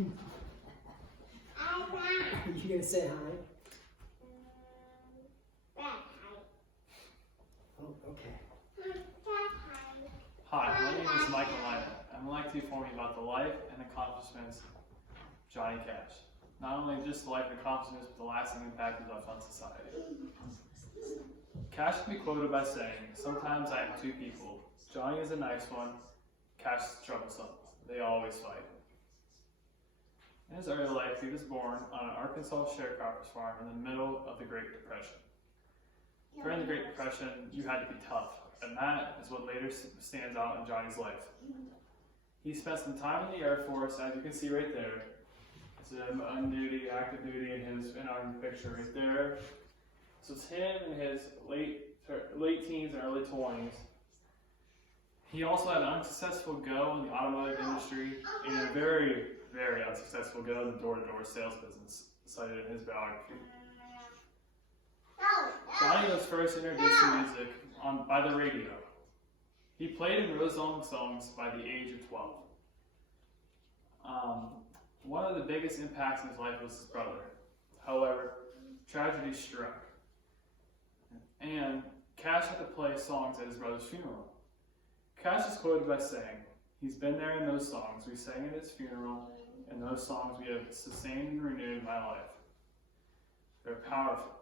You gonna say hi? Oh, okay. Hi, my name is Michael Lyman. I'm going to inform you about the life and accomplishments of Johnny Cash. Not only just the life and accomplishments, but the lasting impact he left on society. Cash can be quoted by saying, "Sometimes I have two people. Johnny is a nice one, Cash is troublesome. They always fight." In his early life, he was born on an Arkansas sharecropper's farm in the middle of the Great Depression. During the Great Depression, you had to be tough, and that is what later stands out in Johnny's life. He spent some time in the Air Force, as you can see right there. It's him on duty, active duty, in our picture right there. So it's him in his late teens and early 20s. He also had an unsuccessful go in the automotive industry and a very, very unsuccessful go in the door-to-door sales business, cited in his biography. Johnny was first introduced to music by the radio. He played and wrote songs by the age of 12. One of the biggest impacts in his life was his brother. However, tragedy struck, and Cash had to play songs at his brother's funeral. Cash is quoted by saying, "He's been there in those songs we sang at his funeral, and those songs we have sustained and renewed my life. They're powerful.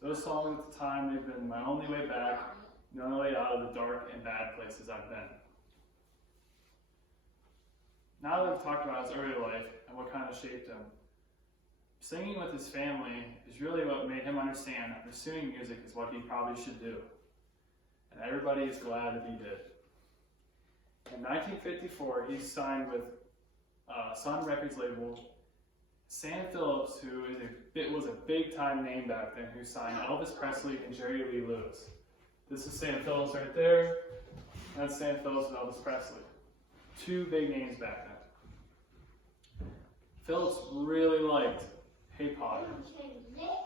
Those songs at the time, they've been my only way back, the only way out of the dark and bad places I've been." Now that we've talked about his early life and what kind of shaped him, singing with his family is really what made him understand that pursuing music is what he probably should do. And everybody is glad that he did. In 1954, he signed with Sun Records label. Sam Phillips, who was a big-time name back then, who signed Elvis Presley and Jerry Lee Lewis. This is Sam Phillips right there. That's Sam Phillips and Elvis Presley. Two big names back then. Phillips really liked "Hey Potter."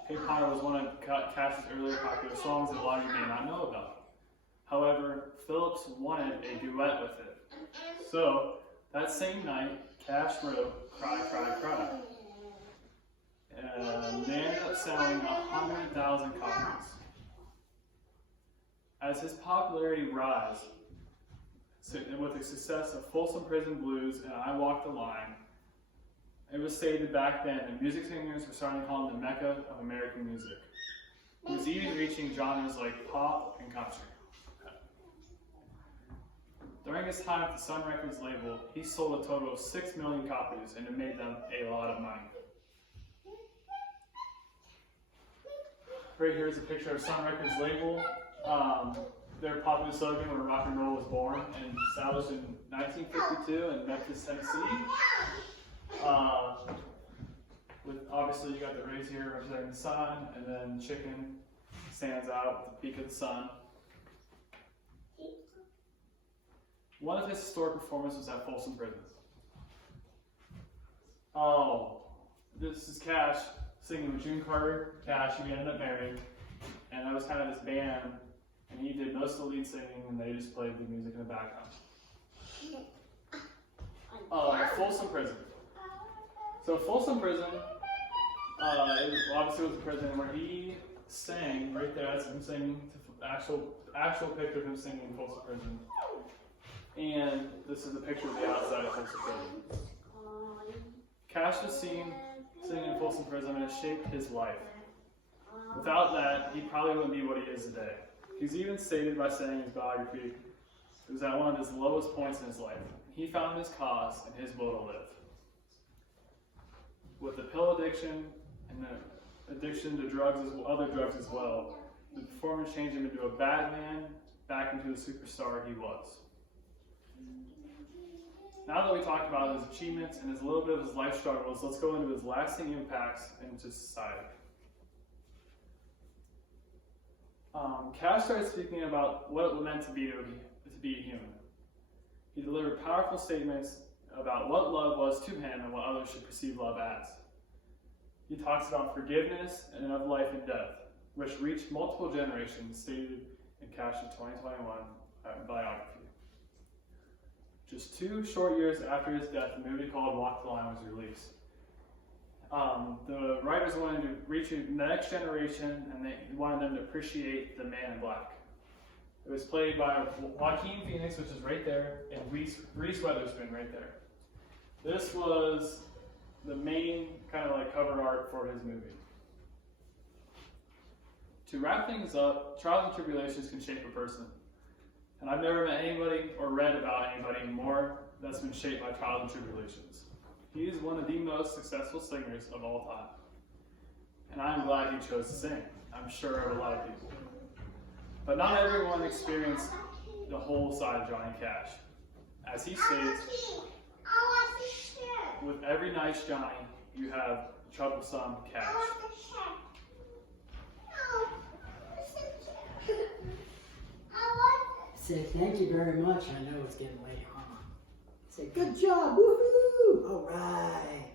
"Hey Potter" was one of Cash's earlier popular songs that a lot of you may not know about. However, Phillips wanted a duet with it. So, that same night, Cash wrote "Cry, Cry, Cry." And they ended up selling 100,000 copies. As his popularity rose, with the success of Folsom Prison Blues and "I Walk the Line," it was stated back then that music singers were starting to call him the Mecca of American music. He was even reaching genres like pop and country. During his time at the Sun Records label, he sold a total of 6 million copies, and it made them a lot of money. Right here is a picture of Sun Records label. Their popular slogan, "Where rock and roll was born," and established in 1952 in Memphis, Tennessee. With obviously you got the rays here representing the sun, and then chicken stands out with the peak of the sun. One of his historic performances was at Folsom Prison. This is Cash singing with June Carter, Cash, who he ended up marrying, and that was kind of his band, and he did most of the lead singing, and they just played the music in the background. Folsom Prison. So Folsom Prison, obviously was a prison where he sang right there. That's him singing. Actual picture of him singing in Folsom Prison. And this is the picture of the outside of Folsom Prison. Cash was seen singing in Folsom Prison, and it shaped his life. Without that, he probably wouldn't be what he is today. He's even stated by saying in his biography, it was at one of his lowest points in his life. He found his cause and his will to live. With the pill addiction and the addiction to other drugs as well, the performance changed him into a bad man, back into the superstar he was. Now that we talked about his achievements and a little bit of his life struggles, let's go into his lasting impacts into society. Cash started speaking about what it meant to be a human. He delivered powerful statements about what love was to him and what others should perceive love as. He talks about forgiveness and of life and death, which reached multiple generations, stated in Cash's 2021 biography. Just 2 short years after his death, a movie called Walk the Line was released. The writers wanted to reach the next generation, and they wanted them to appreciate the Man in Black. It was played by Joaquin Phoenix, which is right there, and Reese Witherspoon right there. This was the main kind of like cover art for his movie. To wrap things up, trials and tribulations can shape a person. And I've never met anybody or read about anybody more that's been shaped by trials and tribulations. He is one of the most successful singers of all time. And I'm glad he chose to sing. I'm sure of a lot of people. But not everyone experienced the whole side of Johnny Cash. As he states, with every nice Johnny, you have troublesome Cash. Say thank you very much. I know it's getting late, huh? Say good job, woohoo! All right.